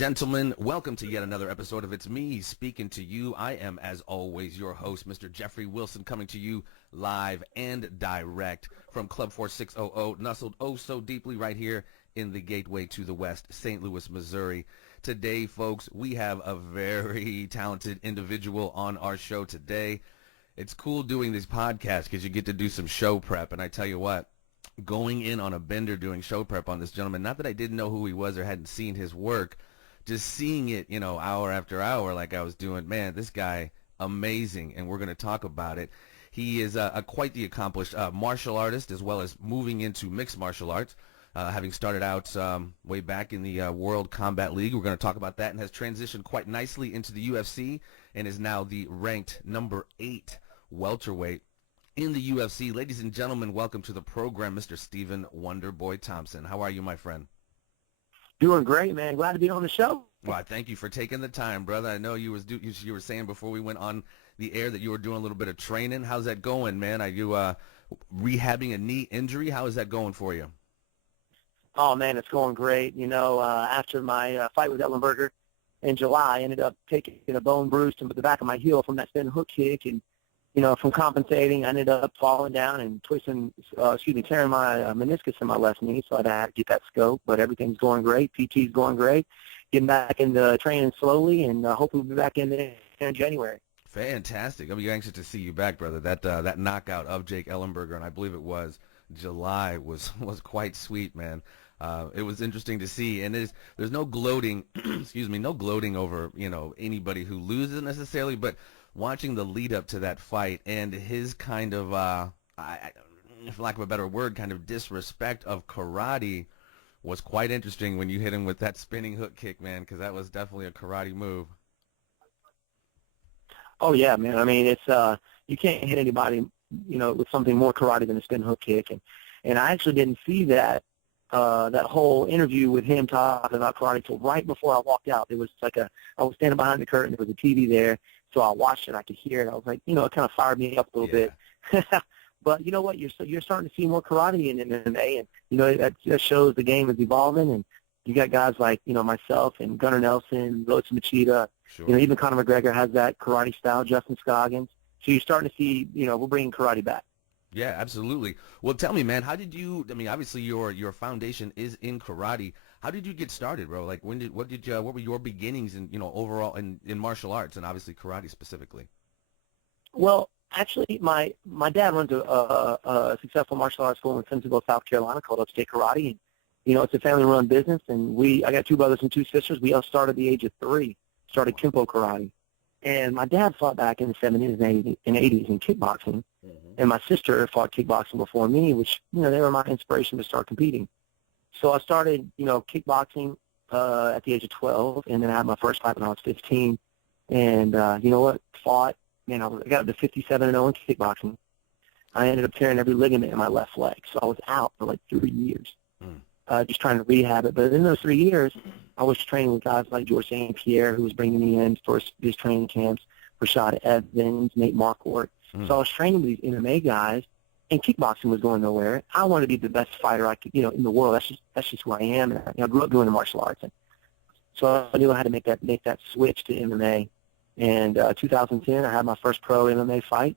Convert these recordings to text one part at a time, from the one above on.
gentlemen, welcome to yet another episode of It's Me Speaking to You. I am, as always, your host, Mr. Jeffrey Wilson, coming to you live and direct from Club 4600, nestled oh so deeply right here in the gateway to the West, St. Louis, Missouri. Today, folks, we have a very talented individual on our show today. It's cool doing these podcasts because you get to do some show prep, and I tell you what, going in on a bender doing show prep on this gentleman, not that I didn't know who he was or hadn't seen his work, just seeing it, hour after hour like I was doing, man, this guy, amazing, and we're going to talk about it. He is quite the accomplished martial artist, as well as moving into mixed martial arts, having started out way back in the World Combat League. We're going to talk about that, and has transitioned quite nicely into the UFC and is now the ranked number 8 welterweight in the UFC. Ladies and gentlemen, welcome to the program, Mr. Stephen Wonderboy Thompson. How are you, my friend? Doing great, man. Glad to be on the show. Well, thank you for taking the time, brother. I know you were saying before we went on the air that you were doing a little bit of training. How's that going, man? Are you rehabbing a knee injury? How is that going for you? Oh, man, it's going great. After my fight with Ellenberger in July, I ended up taking a bone bruise to the back of my heel from that spin hook kick, and from compensating, I ended up falling down and tearing my meniscus in my left knee, so I had to get that scope. But everything's going great. PT's going great. Getting back into training slowly, and hopefully we'll be back in there in January. Fantastic. I'll be anxious to see you back, brother. That knockout of Jake Ellenberger, and I believe it was July, was quite sweet, man. It was interesting to see, and there's no gloating, no gloating over anybody who loses necessarily, but watching the lead up to that fight and his kind of, for lack of a better word, kind of disrespect of karate was quite interesting when you hit him with that spinning hook kick, man, because that was definitely a karate move. Oh, yeah, man. I mean, it's you can't hit anybody, with something more karate than a spin hook kick. And I actually didn't see that whole interview with him talking about karate till right before I walked out. It was like I was standing behind the curtain. There was a TV there. So I watched it. I could hear it. I was like, it kind of fired me up a little bit. But you know what? You're starting to see more karate in MMA, and that shows the game is evolving. And you got guys like myself and Gunnar Nelson, Rhodes Machida. Sure. Even Conor McGregor has that karate style. Justin Scoggins. So you're starting to see. We're bringing karate back. Yeah, absolutely. Well, tell me, man, how did you? I mean, obviously your foundation is in karate. How did you get started, bro? Like, what were your beginnings in, overall in martial arts, and obviously karate specifically? Well, actually, my dad runs a successful martial arts school in Centerville, South Carolina, called Upstate Karate. And, it's a family-run business, and I got 2 brothers and 2 sisters. We all started at the age of 3, started Kempo Karate. And my dad fought back in the 70s and 80s in kickboxing, and my sister fought kickboxing before me, which, they were my inspiration to start competing. So I started, kickboxing at the age of 12, and then I had my first fight when I was 15. And fought. Man, I got up to 57-0 in kickboxing. I ended up tearing every ligament in my left leg, so I was out for like 3 years, just trying to rehab it. But in those 3 years, I was training with guys like George St-Pierre, who was bringing me in for his training camps, Rashad Evans, Nate Marquardt. So I was training with these MMA guys, and kickboxing was going nowhere. I wanted to be the best fighter I could, in the world. That's just who I am. And I grew up doing the martial arts, and so I knew I had to make that switch to MMA. And 2010, I had my first pro MMA fight.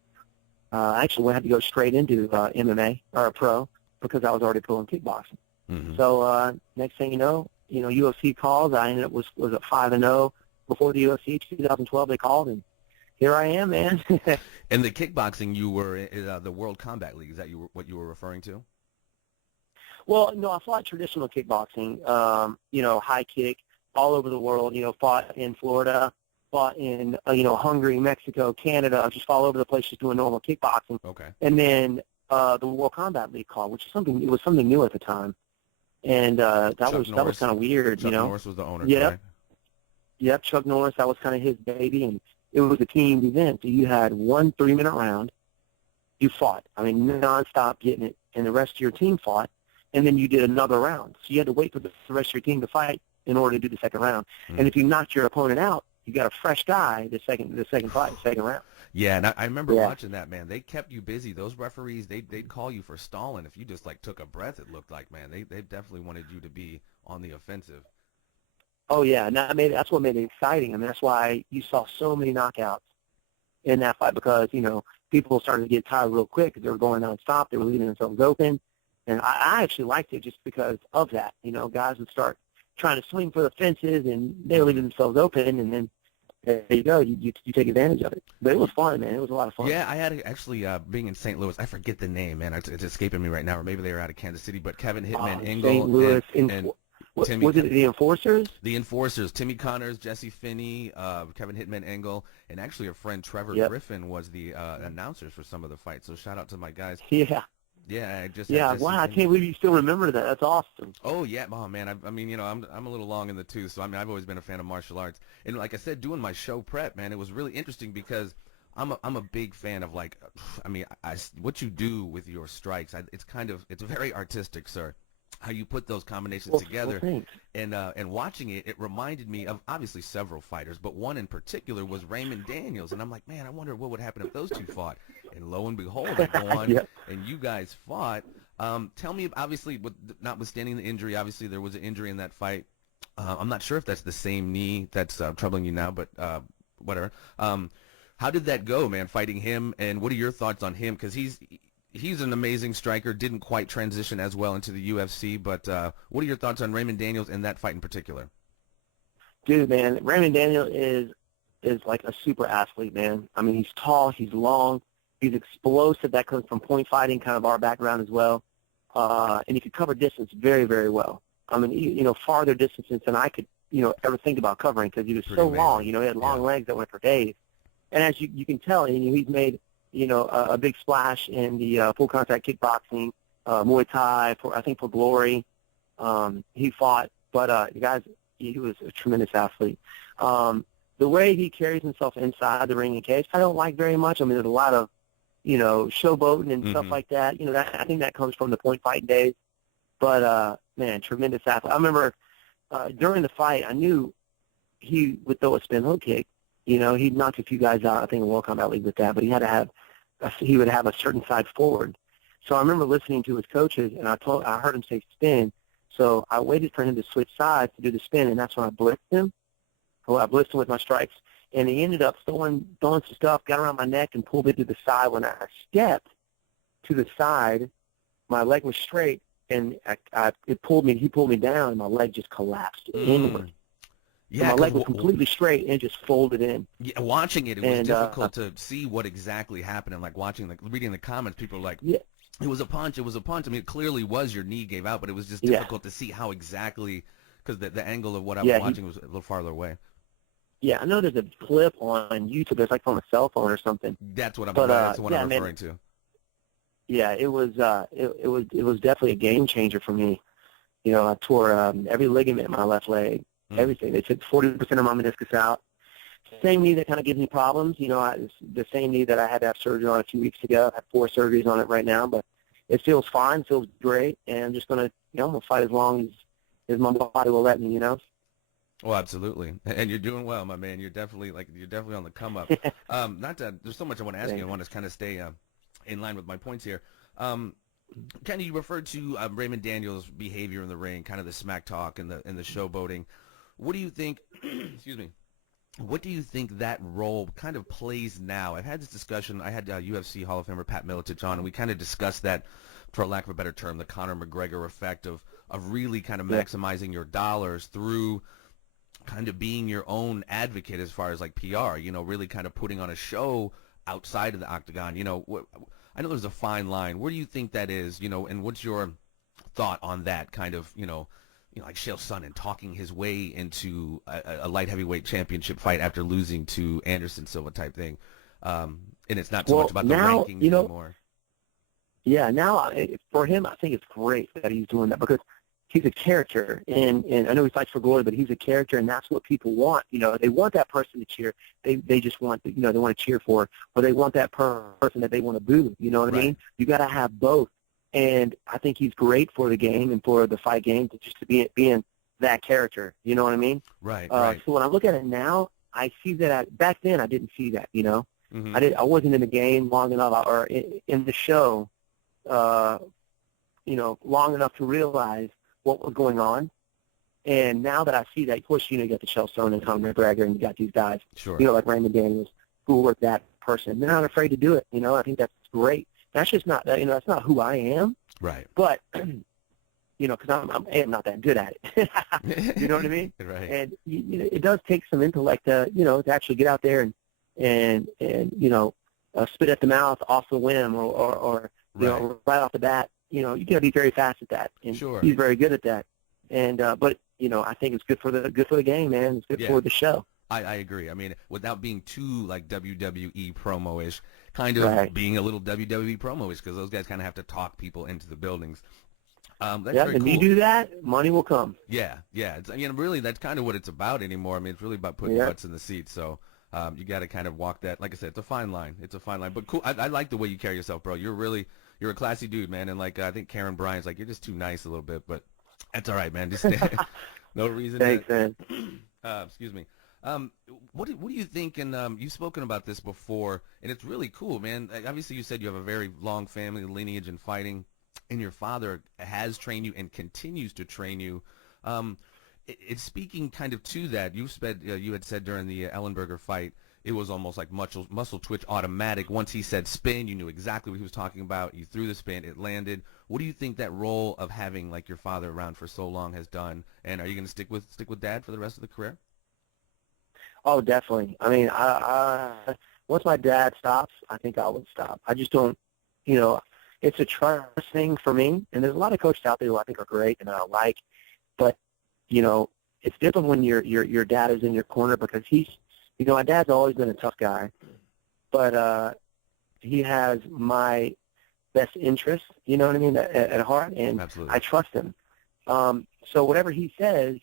I actually had to go straight into MMA or pro because I was already pro in kickboxing. Mm-hmm. So next thing you know, UFC calls. I ended up was at 5-0 before the UFC. 2012 they called, and here I am, man. And the kickboxing, you were in the World Combat League. Is that what you were referring to? Well, no, I fought traditional kickboxing, high kick all over the world, fought in Florida, fought in, Hungary, Mexico, Canada, just all over the place just doing normal kickboxing. Okay. And then the World Combat League called, which is something new at the time. And that was kind of weird, Chuck Norris was the owner, yeah. Right? Yep, Chuck Norris, that was kind of his baby, and it was a teamed event. So you had 1 3-minute round. You fought. I mean, nonstop getting it, and the rest of your team fought, and then you did another round. So you had to wait for the rest of your team to fight in order to do the second round. Mm. And if you knocked your opponent out, you got a fresh guy the second round. Yeah, and I remember watching that, man. They kept you busy. Those referees, they'd call you for stalling. If you just, took a breath, it looked like, man. They definitely wanted you to be on the offensive. Oh yeah, and that's what made it exciting. I mean, that's why you saw so many knockouts in that fight, because people started to get tired real quick because they were going nonstop. They were leaving themselves open, and I actually liked it just because of that. Guys would start trying to swing for the fences, and they were leaving themselves open, and then there you go. You take advantage of it. But it was fun, man. It was a lot of fun. Yeah, I had actually being in St. Louis. I forget the name, man. It's escaping me right now, or maybe they were out of Kansas City. But Kevin Hitman Engel St. Louis, and Timmy, was it the Enforcers? The Enforcers, Timmy Connors, Jesse Finney, Kevin Hitman Engel, and actually a friend, Trevor Griffin, was the announcers for some of the fights. So shout out to my guys. Yeah. Yeah, wow, I can't believe you still remember that. That's awesome. Oh yeah, oh man. I mean, I'm a little long in the tooth, so I mean, I've always been a fan of martial arts. And like I said, doing my show prep, man, it was really interesting because I'm a big fan of, like, I mean, what you do with your strikes. It's very artistic, sir. How you put those combinations together, and watching it reminded me of obviously several fighters, but one in particular was Raymond Daniels, and I'm like, man, I wonder what would happen if those two fought. And lo and behold, they go on, and you guys fought. Tell me, obviously, notwithstanding the injury, obviously there was an injury in that fight. I'm not sure if that's the same knee that's troubling you now, but whatever. How did that go, man, fighting him, and what are your thoughts on him? Because he's an amazing striker, didn't quite transition as well into the UFC, but what are your thoughts on Raymond Daniels and that fight in particular? Dude, man, Raymond Daniels is like a super athlete, man. I mean, he's tall, he's long, he's explosive. That comes from point fighting, kind of our background as well. And he could cover distance very, very well. I mean, farther distances than I could, ever think about covering, because he was so long. He had long legs that went for days. And as you can tell, he's made a big splash in the full contact kickboxing, Muay Thai, for Glory. He fought, but he was a tremendous athlete. The way he carries himself inside the ring and cage, I don't like very much. I mean, there's a lot of, showboating and stuff like that. I think that comes from the point fighting days. But, man, tremendous athlete. I remember during the fight, I knew he would throw a spin hook kick. He'd knock a few guys out, I think, in World Combat League with that, but he would have a certain side forward. So I remember listening to his coaches, and I heard him say spin. So I waited for him to switch sides to do the spin, and that's when I blitzed him. Well, I blitzed him with my strikes, and he ended up throwing some stuff, got around my neck, and pulled me to the side. When I stepped to the side, my leg was straight, and he pulled me down, and my leg just collapsed inward. Yeah, so my leg was completely straight and just folded in. Yeah, watching it was difficult to see what exactly happened. And like reading the comments, people were like, it was a punch. It was a punch. I mean, it clearly was your knee gave out, but it was just difficult to see how exactly, because the angle of what I was watching was a little farther away. Yeah, I know there's a clip on YouTube. It's like from a cell phone or something. That's what that's what I'm referring to. Yeah, it was definitely a game changer for me. I tore every ligament in my left leg. Everything. They took 40% of my meniscus out. Same knee that kind of gives me problems. The same knee that I had to have surgery on a few weeks ago. I have 4 surgeries on it right now, but it feels fine. It feels great, and I'm just gonna, I'm gonna fight as long as my body will let me. Well, absolutely, and you're doing well, my man. You're definitely on the come up. There's so much I want to ask you. I want to kind of stay in line with my points here. Kenny, you referred to Raymond Daniels' behavior in the ring, kind of the smack talk and the showboating. What do you think? Excuse me. What do you think that role kind of plays now? I've had this discussion. I had UFC Hall of Famer Pat Miletich on, and we kind of discussed that, for lack of a better term, the Conor McGregor effect of really kind of maximizing your dollars through kind of being your own advocate as far as like PR. Really kind of putting on a show outside of the octagon. I know there's a fine line. Where do you think that is? And what's your thought on that kind of, like Chael Sonnen talking his way into a light heavyweight championship fight after losing to Anderson Silva type thing. And it's not so much about the rankings anymore. Yeah, now for him, I think it's great that he's doing that, because he's a character. And I know he fights for glory, but he's a character, and that's what people want. They want that person to cheer. They just want, they want to cheer for, or they want that person that they want to boo. You know what I mean? You got to have both. And I think he's great for the game and for the fight game to being that character. You know what I mean? Right. So when I look at it now, I see that back then I didn't see that. Mm-hmm. I wasn't in the game long enough, or in the show, long enough to realize what was going on. And now that I see that, of course, you got the Chael Sonnen and Conor McGregor, and you got these guys, Sure. like Raymond Daniels, who work that person. They're not afraid to do it. I think that's great. That's just not, that's not who I am. Right. But, because I'm not that good at it. You know what I mean? Right. And it does take some intellect to, to actually get out there and spit at the mouth off the whim or right off the bat. You got to be very fast at that. And Sure. he's very good at that. And but I think it's good for the game, man. It's good for the show. I agree. I mean, without being too like WWE promo-ish, kind of being a little WWE promo-ish, because those guys kind of have to talk people into the buildings. That's very and cool. you do that, money will come. Yeah. Really, that's kind of what it's about anymore. I mean, it's really about putting butts in the seats. So you got to kind of walk that. Like I said, it's a fine line. But cool. I like the way you carry yourself, bro. You're a classy dude, man. And like I think Karen Bryan's like, you're just too nice a little bit, but that's all right, man. Just no reason. Thanks, man. Excuse me. What do you think? And you've spoken about this before, and it's really cool, man. Obviously, you said you have a very long family lineage in fighting, and your father has trained you and continues to train you. It's speaking kind of to that. You had said during the Ellenberger fight, it was almost like muscle twitch automatic. Once he said spin, you knew exactly what he was talking about. You threw the spin, it landed. What do you think that role of having like your father around for so long has done? And are you going to stick with Dad for the rest of the career? Oh, definitely. I mean, I once my dad stops, I think I would stop. I just don't, it's a trust thing for me. And there's a lot of coaches out there who I think are great and I like, but it's different when your dad is in your corner because he's, my dad's always been a tough guy, but he has my best interest, you know what I mean, at heart, and Absolutely. I trust him. So whatever he says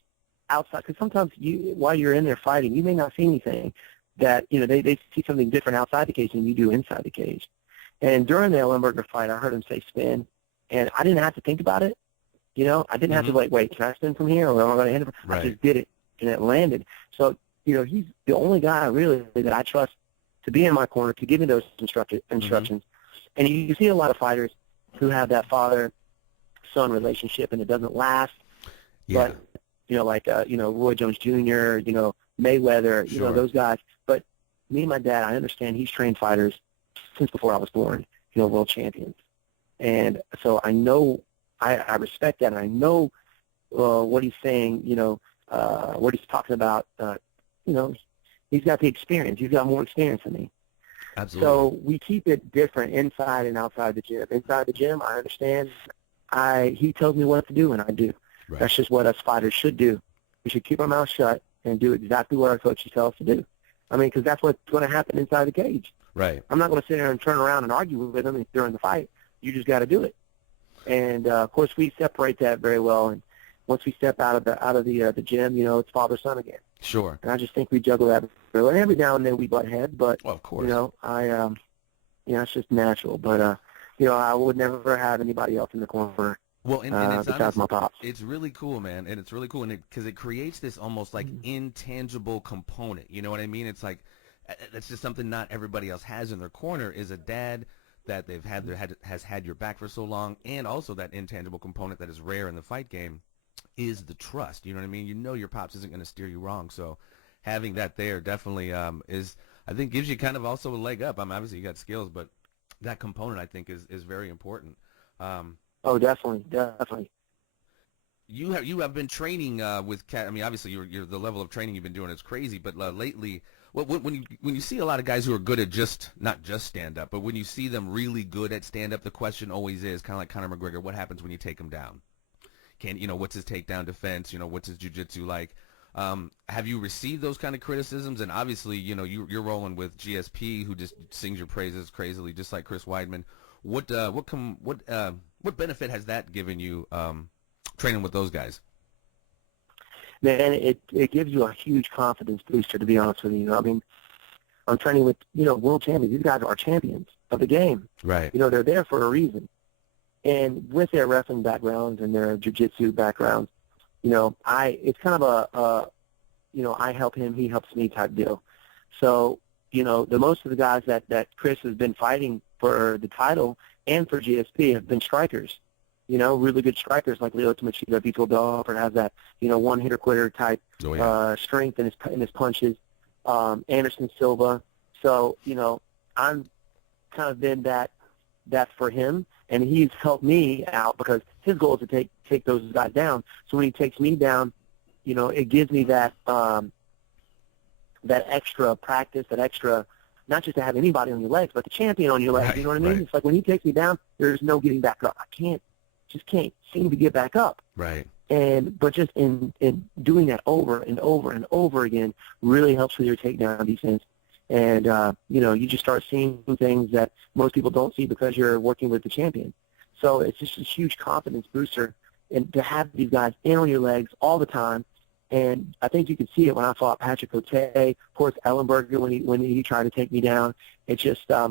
outside, because sometimes while you're in there fighting, you may not see anything that, they see something different outside the cage than you do inside the cage. And during the Ellenberger fight, I heard him say spin, and I didn't have to think about it. I didn't have to wait, can I spin from here or am I going to hit him? Right. I just did it, and it landed. So, he's the only guy really that I trust to be in my corner, to give me those instructions. And you see a lot of fighters who have that father-son relationship, and it doesn't last. Yeah. But, like, Roy Jones Jr., Mayweather, Sure. Those guys. But me and my dad, I understand he's trained fighters since before I was born, world champions. And so I know, I respect that, and I know what he's saying, what he's talking about. He's got the experience. He's got more experience than me. Absolutely. So we keep it different inside and outside the gym. Inside the gym, I understand. He tells me what to do, and I do. Right. That's just what us fighters should do. We should keep our mouth shut and do exactly what our coaches tell us to do. I mean, because that's what's going to happen inside the cage. Right. I'm not going to sit there and turn around and argue with him during the fight. You just got to do it. And of course, we separate that very well. And once we step out of the gym, it's father-son again. Sure. And I just think we juggle that very well. And every now and then we butt heads, but of course. It's just natural. But I would never have anybody else in the corner. Well, and it's besides my pops. It's really cool, man, and it's really cool, because it creates this almost like intangible component. You know what I mean? It's like that's just something not everybody else has in their corner. Is a dad that has had your back for so long, and also that intangible component that is rare in the fight game is the trust. You know what I mean? Your pops isn't going to steer you wrong, so having that there definitely is, I think, gives you kind of also a leg up. I mean, obviously you got skills, but that component I think is very important. Oh, definitely. You have been training with Cat. I mean, obviously you're the level of training you've been doing is crazy, but lately, when you see a lot of guys who are good at not just stand up, but when you see them really good at stand up, the question always is kind of like Conor McGregor: what happens when you take him down? What's his takedown defense? What's his jiu-jitsu like? Have you received those kind of criticisms? And obviously, you're rolling with GSP, who just sings your praises crazily, just like Chris Weidman. What benefit has that given you training with those guys? Man, it gives you a huge confidence booster, to be honest with you. I mean, I'm training with, world champions. These guys are champions of the game. Right. They're there for a reason. And with their wrestling backgrounds and their jiu-jitsu backgrounds, it's kind of I help him, he helps me type deal. So, the most of the guys that Chris has been fighting for the title and for GSP have been strikers. really good strikers like Lyoto Machida, Vitor Belfort has that, one-hitter quitter type strength in his punches. Anderson Silva. So, I'm kind of been that for him, and he's helped me out because his goal is to take those guys down. So when he takes me down, it gives me that extra practice, that extra, not just to have anybody on your legs, but the champion on your legs. Right, You know what I mean? right. It's like when he takes me down, there's no getting back up. I just can't seem to get back up. Right. But just in doing that over and over and over again really helps with your takedown defense. And, you just start seeing things that most people don't see because you're working with the champion. So it's just a huge confidence booster, and to have these guys in on your legs all the time. And I think you could see it when I fought Patrick Cote, of course, Ellenberger when he tried to take me down. It's just, I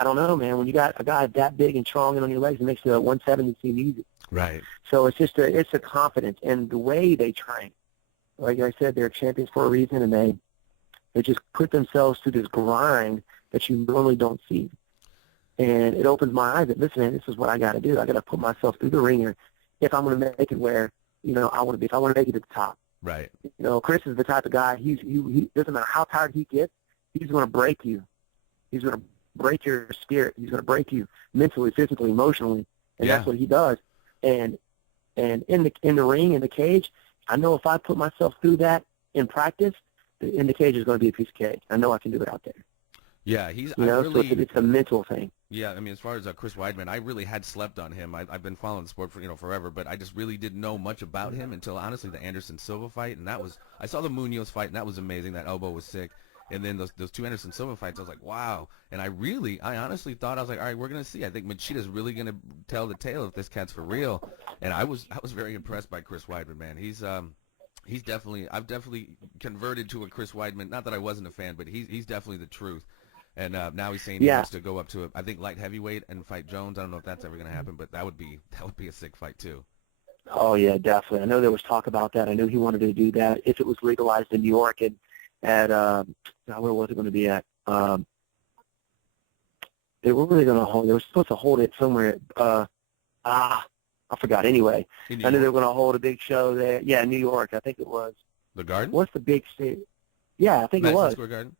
don't know, man. When you got a guy that big and strong and on your legs, it makes the 170 seem easy. Right. So it's just it's a confidence, and the way they train. Like I said, they're champions for a reason, and they just put themselves through this grind that you normally don't see. And it opens my eyes that, listen, man, this is what I got to do. I got to put myself through the ringer if I'm going to make it where, I want to be. If I want to make it to the top. Right. Chris is the type of guy, he doesn't matter how tired he gets, he's going to break you. He's going to break your spirit. He's going to break you mentally, physically, emotionally. And that's what he does. And in the ring, in the cage, I know if I put myself through that in practice, in the cage is going to be a piece of cake. I know I can do it out there. Yeah, so it's a mental thing. Yeah, I mean, as far as Chris Weidman, I really had slept on him. I've been following the sport for forever, but I just really didn't know much about him until honestly the Anderson Silva fight, and I saw the Munoz fight, and that was amazing. That elbow was sick, and then those two Anderson Silva fights, I was like, wow. And I honestly thought, I was like, all right, we're gonna see. I think Machida's really gonna tell the tale if this cat's for real. And I was very impressed by Chris Weidman, man. I've definitely converted to a Chris Weidman. Not that I wasn't a fan, but he's definitely the truth. And now he's saying he wants to go up to, I think, light heavyweight and fight Jones. I don't know if that's ever going to happen, but that would be a sick fight too. Oh yeah, definitely. I know there was talk about that. I knew he wanted to do that if it was legalized in New York and at where was it going to be at? They were really going to hold. They were supposed to hold it somewhere. I forgot. Anyway, I knew they were going to hold a big show there. Yeah, New York. I think it was. The Garden? What's the big state? Yeah, I think Madison it was. Square Garden?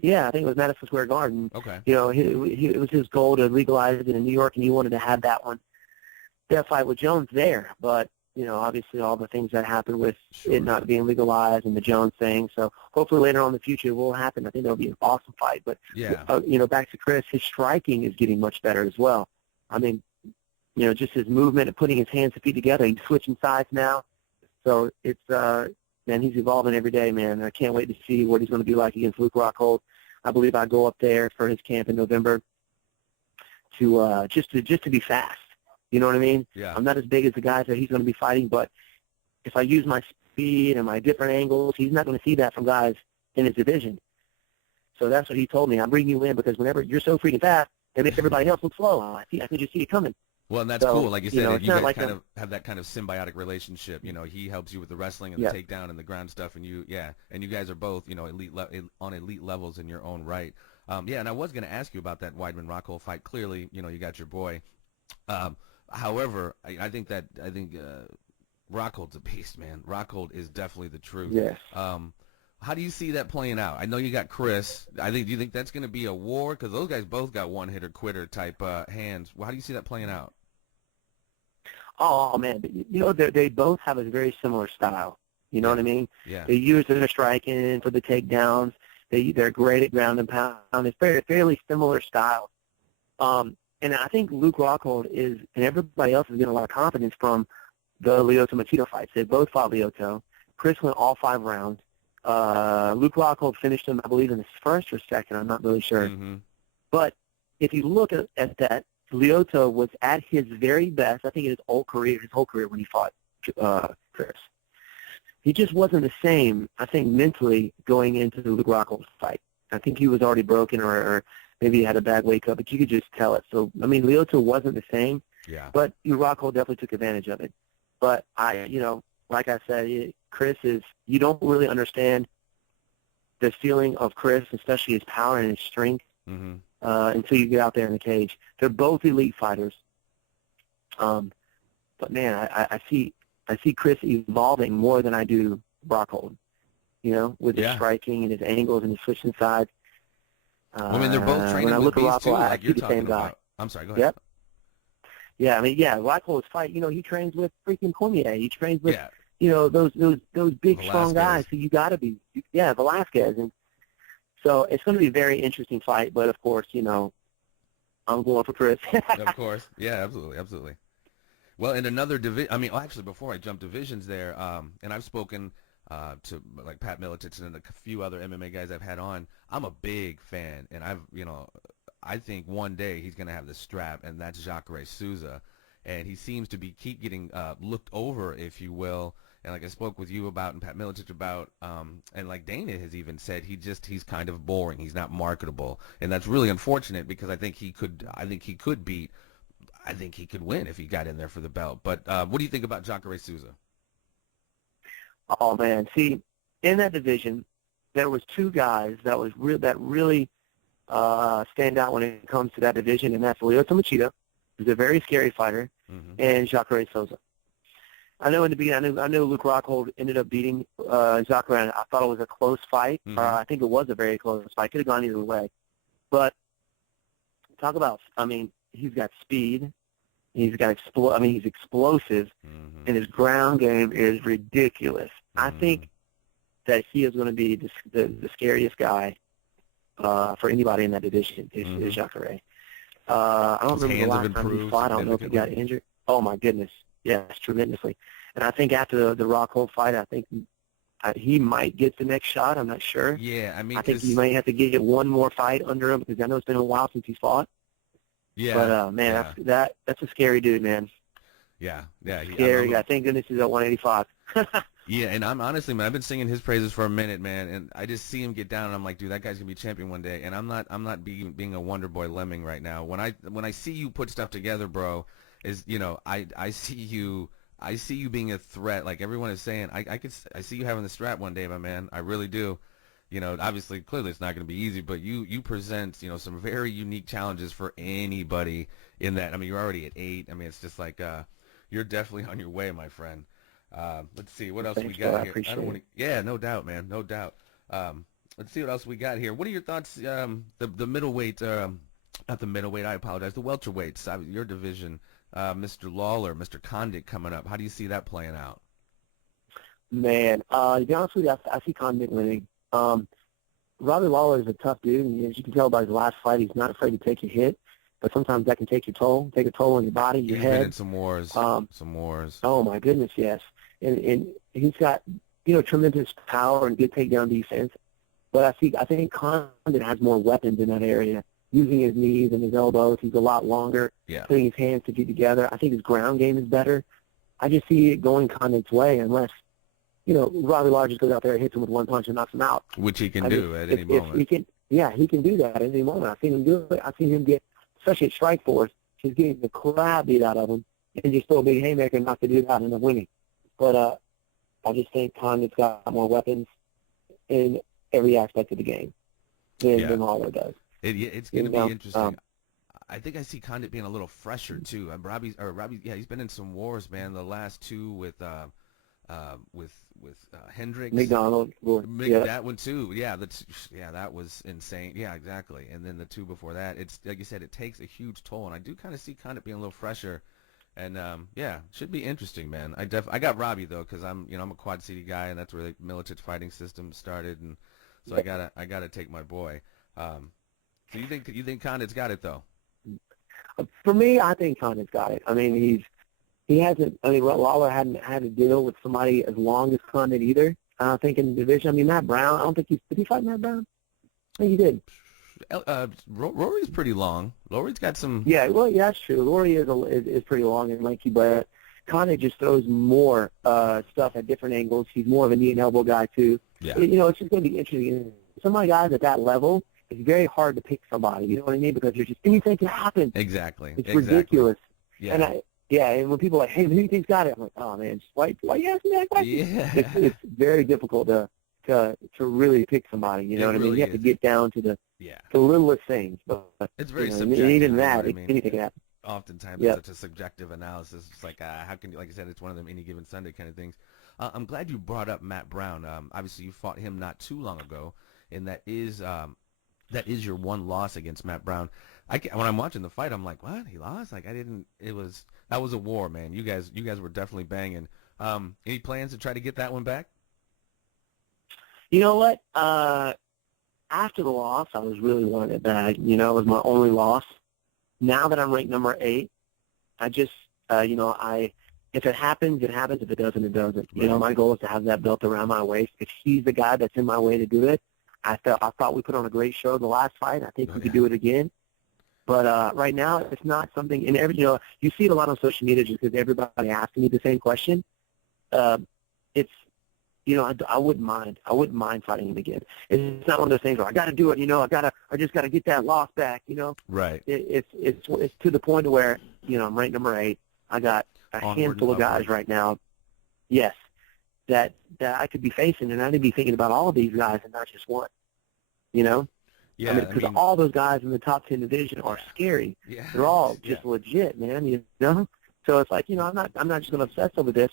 Yeah, I think it was Madison Square Garden. Okay. It was his goal to legalize it in New York, and he wanted to have that fight with Jones there. But, obviously all the things that happened with it not being legalized and the Jones thing. So hopefully later on in the future it will happen. I think that'll be an awesome fight. But, back to Chris, his striking is getting much better as well. I mean, just his movement and putting his hands and feet together. He's switching sides now. So it's man, he's evolving every day, man. I can't wait to see what he's going to be like against Luke Rockhold. I believe I go up there for his camp in November to just to be fast. You know what I mean? Yeah. I'm not as big as the guys that he's going to be fighting, but if I use my speed and my different angles, he's not going to see that from guys in his division. So that's what he told me. I'm bringing you in because whenever you're so freaking fast, it makes everybody else look slow. I can just see it coming. Well, and that's cool. Like you said, you guys like kind of have that kind of symbiotic relationship. He helps you with the wrestling and the takedown and the ground stuff, and you guys are both, on elite levels in your own right. And I was going to ask you about that Weidman-Rockhold fight. Clearly, you got your boy. However, I think Rockhold's a beast, man. Rockhold is definitely the truth. Yes. How do you see that playing out? I know you got Chris. Do you think that's going to be a war? Because those guys both got one-hitter quitter type hands. How do you see that playing out? Oh, man. They both have a very similar style. You know what I mean? Yeah. They use their striking for the takedowns. They're great at ground and pound. It's fairly similar styles. And I think Luke Rockhold and everybody else is getting a lot of confidence from the Lyoto Machida fights. They both fought Lyoto. Chris went all 5 rounds. Luke Rockhold finished him, I believe, in his first or second. I'm not really sure. Mm-hmm. But if you look at that, Lyoto was at his very best, I think in his whole career when he fought Chris. He just wasn't the same, I think, mentally going into the Luke Rockhold fight. I think he was already broken or maybe he had a bad wake up, but you could just tell it. So, I mean, Lyoto wasn't the same, but Rockhold definitely took advantage of it. But like I said, Chris you don't really understand the feeling of Chris, especially his power and his strength, until you get out there in the cage. They're both elite fighters. But man, I see Chris evolving more than I do Rockhold. You know, with his striking and his angles and his switching sides. I mean, they're both training with beasts too, like you're talking about. I'm sorry, go ahead. Yep. Yeah, I mean, Rockhold's fight. You know, he trains with freaking Cormier. He trains with you know those big strong guys. So you got to be Velasquez, and so it's going to be a very interesting fight. But of course, you know, I'm going for Chris. Of course, yeah, absolutely. Well, in another division, I mean, actually, before I jump divisions there, and I've spoken to like Pat Miletich and a few other MMA guys I've had on. I'm a big fan, and I think one day he's going to have the strap, and that's Jacare Souza, and he seems to keep getting looked over, if you will. And like I spoke with you about and Pat Miletich about, and like Dana has even said, he's kind of boring. He's not marketable, and that's really unfortunate because I think he could win if he got in there for the belt. But what do you think about Jacare Souza? Oh man, see, in that division, there was two guys that really stand out when it comes to that division, and that's Lyoto Machida, who's a very scary fighter, and Jacare Souza. I know in the beginning, I know Luke Rockhold ended up beating Jacare, and I thought it was a close fight. I think it was a very close fight. Could have gone either way. But talk about, I mean, he's got speed. He's explosive, and his ground game is ridiculous. I think that he is going to be the scariest guy for anybody in that division is Jacare. I don't remember the last time he fought. I don't know if he got injured. Oh, my goodness. Yes, tremendously. And I think after the Rockhold fight, I think he might get the next shot. I'm not sure. Yeah, I mean, I think he might have to get one more fight under him because I know it's been a while since he's fought. Yeah. But, man, that's a scary dude, man. Yeah. Scary guy. Thank goodness he's at 185. Yeah, and I'm honestly, man, I've been singing his praises for a minute, man, and I just see him get down, and I'm like, dude, that guy's gonna be champion one day. And I'm not being a Wonderboy lemming right now. When I see you put stuff together, bro, is I see you being a threat. Like everyone is saying, I see you having the strap one day, my man. I really do. You know, obviously, clearly it's not going to be easy, but you present, some very unique challenges for anybody in that. I mean, you're already at 8. I mean, it's just like you're definitely on your way, my friend. Let's see what else we got here. I don't want to. Yeah, no doubt, man, no doubt. Let's see what else we got here. What are your thoughts? The middleweight, not the middleweight. I apologize. The welterweights, your division. Mr. Lawler, Mr. Condit coming up. How do you see that playing out? Man, to be honest with you, I see Condit winning. Robbie Lawler is a tough dude, and as you can tell by his last fight, he's not afraid to take a hit, but sometimes that can take a toll on your body, your head. Been in some wars. Oh, my goodness, yes. And he's got, tremendous power and good takedown defense. But I think Condit has more weapons in that area. Using his knees and his elbows, he's a lot longer. Yeah. Putting his hands to get together. I think his ground game is better. I just see it going Condit's way unless, Robbie Lawler just goes out there and hits him with one punch and knocks him out. Which he can do at any moment. He can do that at any moment. I've seen him do it. I've seen him get, especially at Strikeforce, he's getting the crap beat out of him and just throw a big haymaker and knock the dude out and end up winning. But I just think Condit's got more weapons in every aspect of the game than Lawler does. It's going to be interesting. I think I see Condit being a little fresher too. Robbie, he's been in some wars, man. The last two with Hendricks, McDonald, that one too. Yeah, that was insane. Yeah, exactly. And then the two before that, it's like you said, it takes a huge toll. And I do kind of see Condit being a little fresher. And should be interesting, man. I got Robbie though, because I'm a Quad City guy, and that's where the Miletich fighting system started, and so I gotta take my boy. So you think Condit's got it though? For me, I think Condit's got it. I mean, he hasn't. I mean, Lawler hadn't had to deal with somebody as long as Condit either. I think in the division. I mean, Matt Brown. I don't think did he fight Matt Brown? I think he did. Rory's pretty long. Rory's got some. Yeah, well, yeah, that's true. Rory is pretty long and lanky, but Condit just throws more stuff at different angles. He's more of a knee and elbow guy too. Yeah. It's just going to be interesting. Some of my guys at that level, it's very hard to pick somebody. You know what I mean? Because there's just anything can happen. Exactly. It's ridiculous. Yeah. And and when people are like, hey, who do you think's got it? I'm like, oh man, why you asking me that question? Yeah. It's very difficult to really pick somebody. You know what I mean? You have to get down to the littlest things. But it's very subjective. And even that, anything can happen. oftentimes Yep. it's such a subjective analysis. It's like, how can you, like I said, it's one of them any given Sunday kind of things. I'm glad you brought up Matt Brown. Obviously, you fought him not too long ago, and that is your one loss against Matt Brown. When I'm watching the fight, I'm like, what? He lost? Like, that was a war, man. You guys were definitely banging. Any plans to try to get that one back? You know what? After the loss, I was really wanting it back. You know, it was my only loss. Now that I'm ranked number 8, I just, if it happens, it happens. If it doesn't, it doesn't. You know, my goal is to have that belt around my waist. If he's the guy that's in my way to do it, I thought we put on a great show the last fight. I think we could do it again. But right now, it's not something. And you see it a lot on social media just because everybody asking me the same question. It's, I wouldn't mind. I wouldn't mind fighting him again. It's not one of those things where I got to do it. I just got to get that loss back. Right. It's to the point where I'm ranked number 8. I got a handful of guys right now. Yes, that I could be facing, and I need to be thinking about all of these guys and not just one. Yeah, because all those guys in the top 10 division are scary. Yeah. They're all just legit, man. So it's like I'm not just going to obsess over this.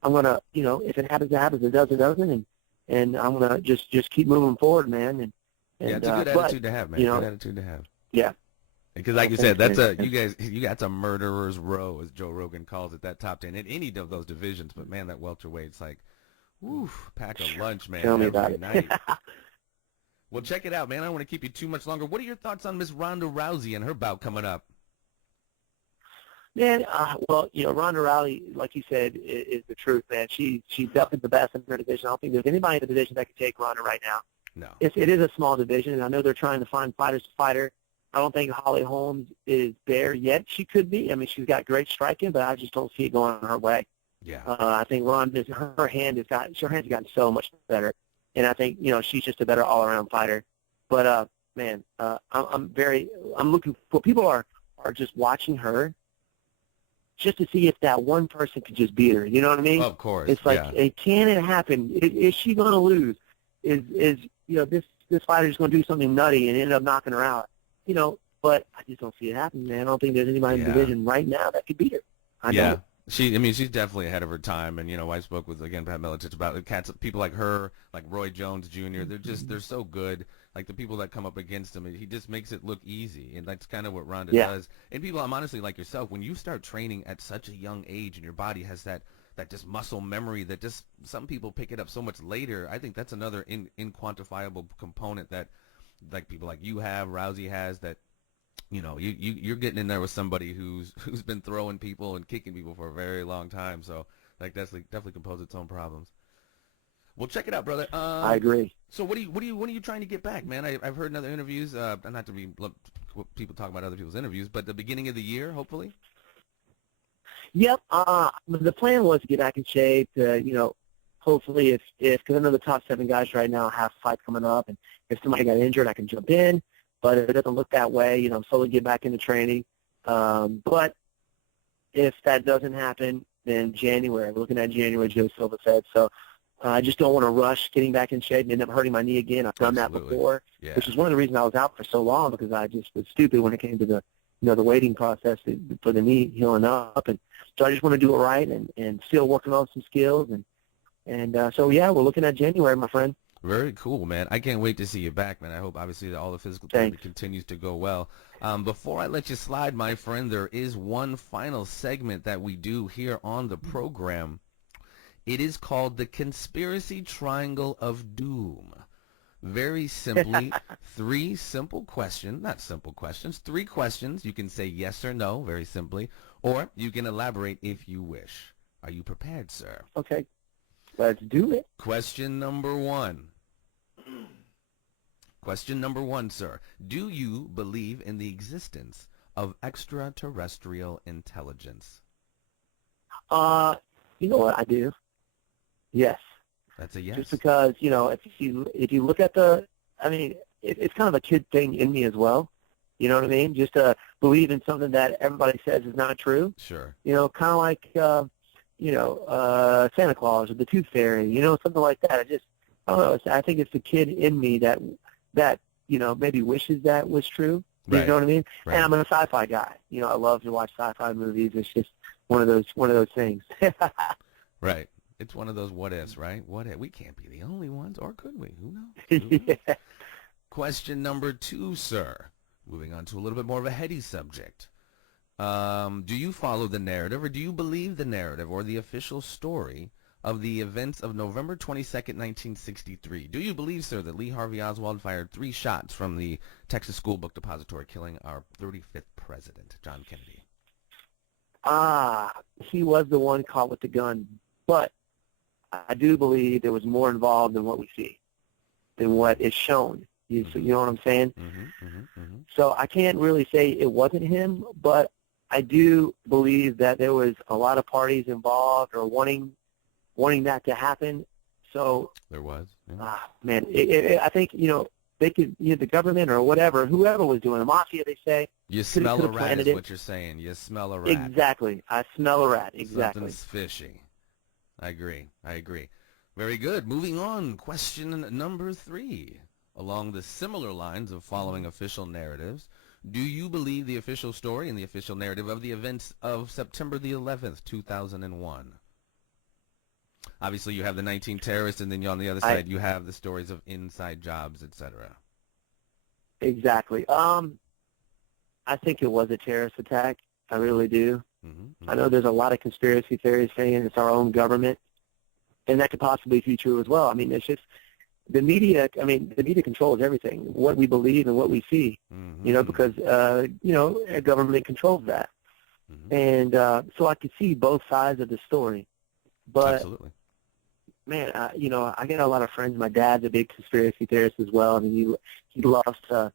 I'm going to, if it happens, it happens. It doesn't, it doesn't. And I'm going to just keep moving forward, man. And it's a good attitude to have, man. Good attitude to have. Yeah. Because like you said, you got a murderer's row, as Joe Rogan calls it, that top 10 in any of those divisions. But man, that welterweight's like, pack a lunch, man. Tell me about it. Night. Well, check it out, man. I don't want to keep you too much longer. What are your thoughts on Miss Ronda Rousey and her bout coming up? Man, Ronda Rousey, like you said, is the truth, man. She's definitely the best in her division. I don't think there's anybody in the division that can take Ronda right now. No. It is a small division, and I know they're trying to find fighters to fight her. I don't think Holly Holmes is there yet. She could be. I mean, she's got great striking, but I just don't see it going her way. Yeah. I think Ronda's her hand's gotten so much better, and I think she's just a better all-around fighter. But I'm looking for people are just watching her, just to see if that one person could just beat her. You know what I mean? Of course. It's like, can it happen? Is she going to lose? Is this fighter just going to do something nutty and end up knocking her out? But I just don't see it happening, man. I don't think there's anybody in the division right now that could beat her. I don't. She's definitely ahead of her time. And, I spoke with, again, Pat Miletich about it. People like her, like Roy Jones Jr., they're so good. Like the people that come up against him, he just makes it look easy. And that's kind of what Ronda does. And people, I'm honestly like yourself, when you start training at such a young age and your body has that just muscle memory that just some people pick it up so much later, I think that's another inquantifiable component that like people like you have, Rousey has, that you're getting in there with somebody who's been throwing people and kicking people for a very long time. So like that's definitely can pose its own problems. Well, check it out, brother. I agree. So when are you trying to get back, man? I've heard in other interviews, not to be people talking about other people's interviews, but the beginning of the year, hopefully. Yep. The plan was to get back in shape. Hopefully, if because I know the top 7 guys right now have fights coming up, and if somebody got injured, I can jump in. But if it doesn't look that way, I'm slowly get back into training. But if that doesn't happen, then January. We're looking at January, Joe Silva said. So I just don't want to rush getting back in shape and end up hurting my knee again. I've done that before, which is one of the reasons I was out for so long, because I just was stupid when it came to the waiting process for the knee healing up. And so I just want to do it right and still working on some skills. So we're looking at January, my friend. Very cool, man. I can't wait to see you back, man. I hope, obviously, that all the physical therapy continues to go well. Before I let you slide, my friend, there is one final segment that we do here on the program. It is called the Conspiracy Triangle of Doom. Very simply, 3 simple questions, not simple questions, 3 questions. You can say yes or no, very simply, or you can elaborate if you wish. Are you prepared, sir? Okay. Let's do it. Question number 1. Question number 1, sir. Do you believe in the existence of extraterrestrial intelligence? You know what? I do. Yes. That's a yes. Just because, if you look at it's kind of a kid thing in me as well. You know what I mean? Just to believe in something that everybody says is not true. Sure. Kind of like, Santa Claus or the Tooth Fairy, something like that. I don't know. I think it's the kid in me that maybe wishes that was true. You Right. know what I mean? Right. And I'm a sci-fi guy. You know, I love to watch sci-fi movies. It's just one of those things. Right. It's one of those what ifs, right? What if? We can't be the only ones, or could we? Who knows? Who knows? Yeah. Question number 2, sir. Moving on to a little bit more of a heady subject. Do you follow the narrative, or do you believe the narrative or the official story of the events of November 22nd, 1963? Do you believe, sir, that Lee Harvey Oswald fired 3 shots from the Texas School Book Depository, killing our 35th president, John Kennedy? He was the one caught with the gun, but I do believe there was more involved than what we see, than what is shown. You know what I'm saying? So I can't really say it wasn't him, but I do believe that there was a lot of parties involved or wanting that to happen. So There was. Yeah. Man, I think, they could, the government or whatever, whoever was doing the mafia, they say. You smell a rat planted is it. what you're saying. You smell a rat. Exactly. I smell a rat. Exactly. Something's fishy. I agree. Very good. Moving on. Question number 3. Along the similar lines of following official narratives, do you believe the official story and the official narrative of the events of September the 11th, 2001? Obviously, you have the 19 terrorists, and then on the other side, you have the stories of inside jobs, etc. Exactly. I think it was a terrorist attack. I really do. I know there's a lot of conspiracy theories saying it's our own government, and that could possibly be true as well. I mean, it's just the media. I mean, the media controls everything, what we believe and what we see. Because a government controls that, and so I could see both sides of the story. But Absolutely. man, I get a lot of friends. My dad's a big conspiracy theorist as well. I mean, he loves to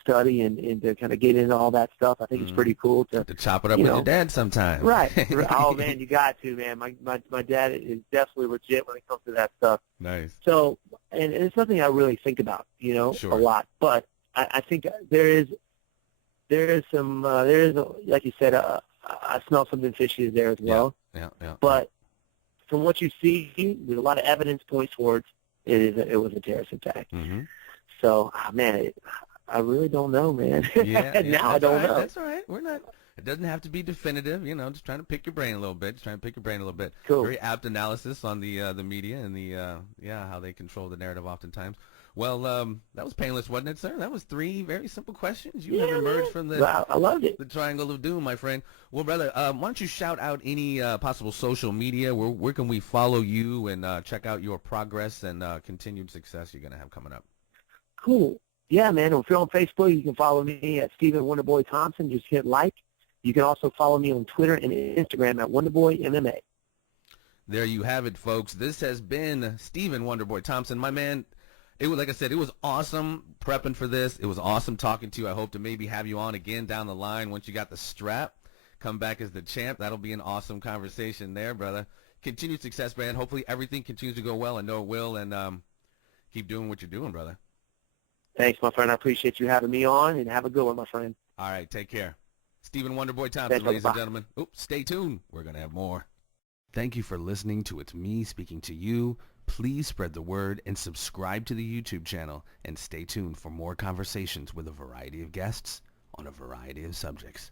study and to kind of get into all that stuff. I think it's pretty cool to chop it up with your dad sometime. Right. Oh man, you got to, man. My dad is definitely legit when it comes to that stuff. Nice. So, and it's something I really think about, Sure. a lot. But I think there is like you said, I smell something fishy there as well. Yeah. But from what you see, there's a lot of evidence points towards it was a terrorist attack. So, man, I really don't know, man. Yeah. Now I don't know. That's all right. We're not. It doesn't have to be definitive. Just trying to pick your brain a little bit. Cool. Very apt analysis on the media and how they control the narrative oftentimes. Well, that was painless, wasn't it, sir? That was 3 very simple questions. You have emerged from I loved it. the triangle of doom, my friend. Well, brother, why don't you shout out any possible social media? Where can we follow you and check out your progress and continued success you're going to have coming up? Cool. Yeah, man. If you're on Facebook, you can follow me at Stephen Wonderboy Thompson. Just hit like. You can also follow me on Twitter and Instagram at Wonderboy MMA. There you have it, folks. This has been Stephen Wonderboy Thompson. My man, it was, like I said, it was awesome prepping for this. It was awesome talking to you. I hope to maybe have you on again down the line once you got the strap. Come back as the champ. That'll be an awesome conversation there, brother. Continued success, man. Hopefully everything continues to go well. I know it will, and keep doing what you're doing, brother. Thanks, my friend. I appreciate you having me on, and have a good one, my friend. All right, take care. Stephen Wonderboy Thompson, Thanks, ladies bye. and gentlemen. Oops, stay tuned. We're going to have more. Thank you for listening to It's Me Speaking to You. Please spread the word and subscribe to the YouTube channel, and stay tuned for more conversations with a variety of guests on a variety of subjects.